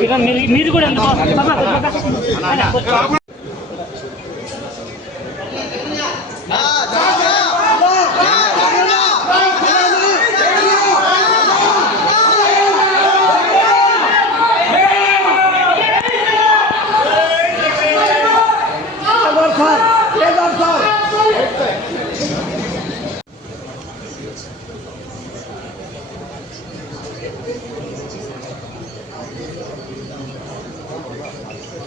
मिलंदो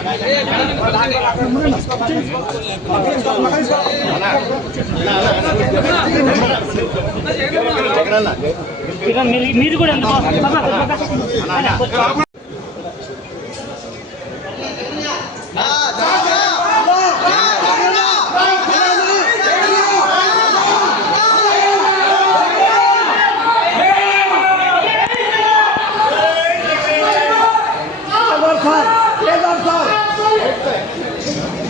మీరు కూడా ఎంత బాగుంది Exaltado. Exaltado.